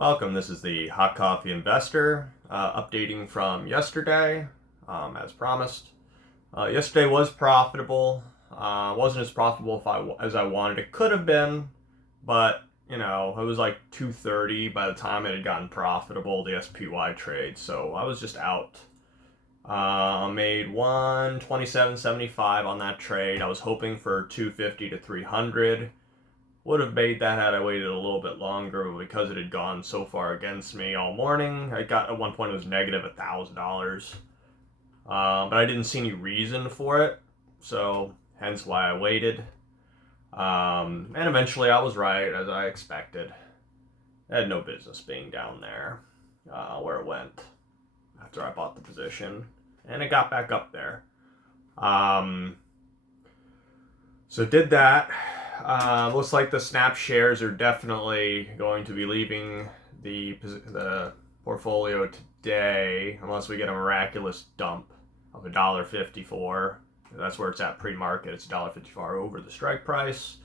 Welcome, this is the Hot Coffee Investor, updating from yesterday, as promised. Yesterday was profitable. Wasn't as profitable as I wanted. It could have been, but it was like 2:30 by the time it had gotten profitable, the SPY trade. So I was just out. Made 127.75 on that trade. I was hoping for 250 to 300. Would have made that had I waited a little bit longer, but because it had gone so far against me all morning, I got at one point it was negative $1,000. But I didn't see any reason for it, so hence why I waited. And eventually I was right, as I expected. It had no business being down there where it went after I bought the position, and it got back up there. So did that. Looks like the snap shares are definitely going to be leaving the portfolio today, unless we get a miraculous dump of $1.54. That's where it's at pre-market. It's $1.54 over the strike price.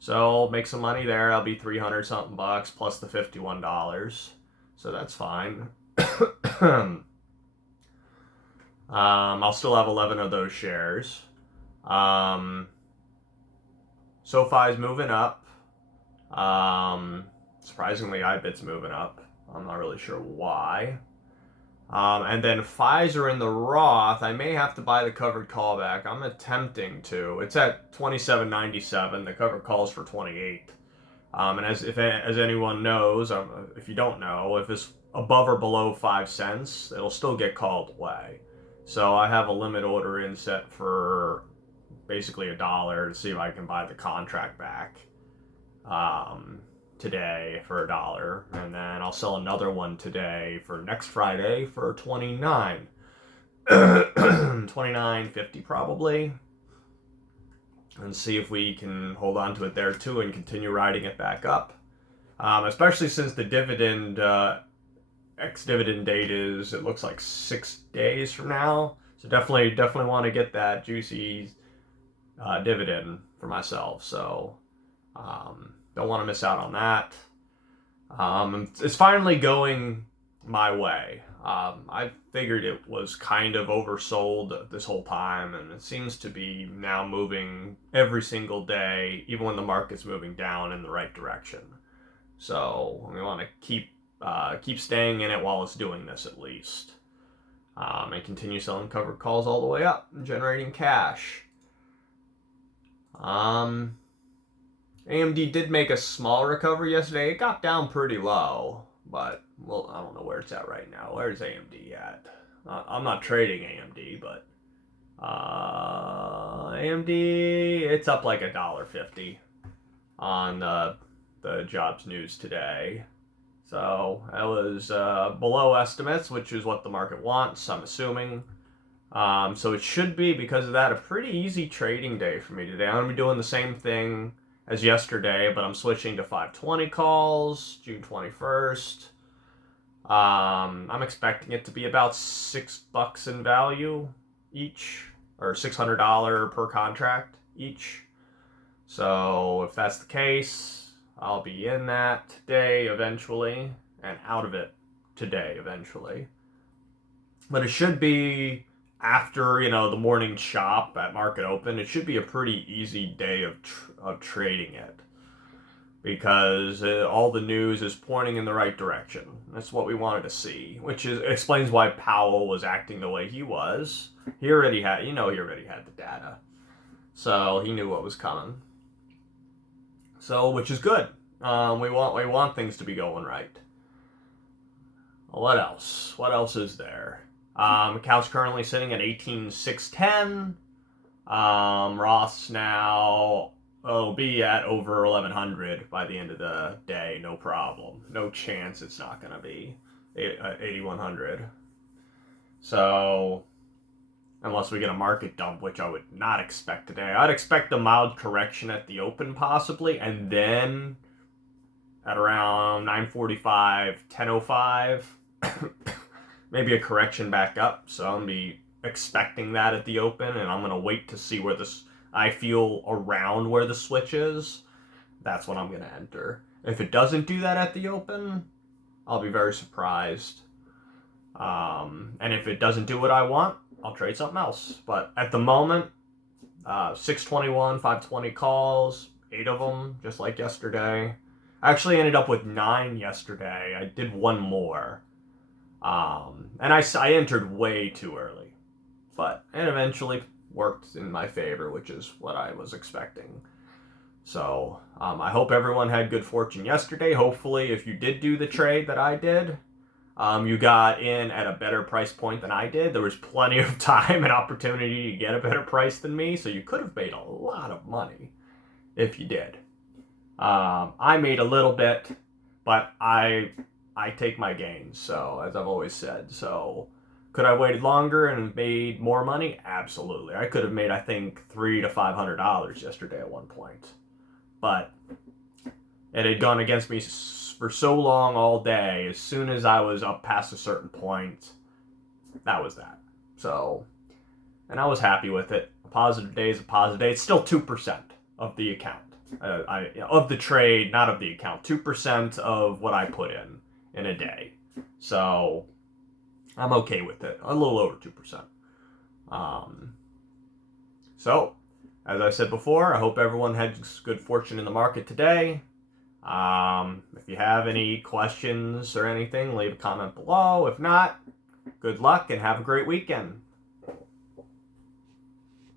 So I'll make some money there. I'll be 300 something bucks plus the $51. So that's fine. I'll still have 11 of those shares. SoFi's moving up. Surprisingly, IBIT's moving up. I'm not really sure why. And then Pfizer in the Roth, I may have to buy the covered call back. I'm attempting to. It's at 27.97. The covered call's for 28. And as anyone knows, if you don't know, if it's above or below 5 cents, it'll still get called away. So I have a limit order in set for basically $1 to see if I can buy the contract back today for $1, and then I'll sell another one today for next Friday for $29.50 probably, and see if we can hold on to it there too and continue riding it back up, especially since the dividend ex-dividend date is, it looks like 6 days from now. So definitely want to get that juicy dividend for myself, so don't want to miss out on that. It's finally going my way. I figured it was kind of oversold this whole time, and it seems to be now moving every single day, even when the market's moving down, in the right direction. So we want to keep staying in it while it's doing this at least, and continue selling covered calls all the way up and generating cash. AMD did make a small recovery yesterday. It got down pretty low, but well, I don't know where it's at right now. Where's AMD at? I'm not trading AMD, but AMD, it's up like $1.50 on the jobs news today. So that was below estimates, which is what the market wants, I'm assuming. So it should be, because of that, a pretty easy trading day for me today. I'm going to be doing the same thing as yesterday, but I'm switching to 520 calls, June 21st. I'm expecting it to be about $6 in value each, or $600 per contract each. So if that's the case, I'll be in that today eventually, and out of it today eventually. But it should be, after the morning shop at market open, it should be a pretty easy day of trading it, because all the news is pointing in the right direction. That's what we wanted to see, which explains why Powell was acting the way he was. He already had the data, so he knew what was coming. So, which is good. We want things to be going right. What else? What else is there? Account's currently sitting at 18,610. Roth's now be at over 1,100 by the end of the day, no problem. No chance it's not going to be 8,100. So, unless we get a market dump, which I would not expect today. I'd expect a mild correction at the open possibly, and then at around 9:45, 10:05, maybe a correction back up. So I'm going to be expecting that at the open, and I'm going to wait to see where I feel around where the switch is. That's when I'm going to enter. If it doesn't do that at the open, I'll be very surprised. And if it doesn't do what I want, I'll trade something else. But at the moment, 621, 520 calls, 8 of them, just like yesterday. I actually ended up with 9 yesterday. I did one more. And I entered way too early. But it eventually worked in my favor, which is what I was expecting. So I hope everyone had good fortune yesterday. Hopefully, if you did do the trade that I did, you got in at a better price point than I did. There was plenty of time and opportunity to get a better price than me, so you could have made a lot of money if you did. I made a little bit, but I take my gains, so as I've always said. So could I waited longer and made more money? Absolutely. I could have made, I think, $300 to $500 yesterday at one point. But it had gone against me for so long all day. As soon as I was up past a certain point, that was that. So, and I was happy with it. A positive day is a positive day. It's still 2% of the account. Of the trade, not of the account. 2% of what I put in a day. So, I'm okay with it. A little over 2%. So, as I said before, I hope everyone had good fortune in the market today. If you have any questions or anything, leave a comment below. If not, good luck and have a great weekend.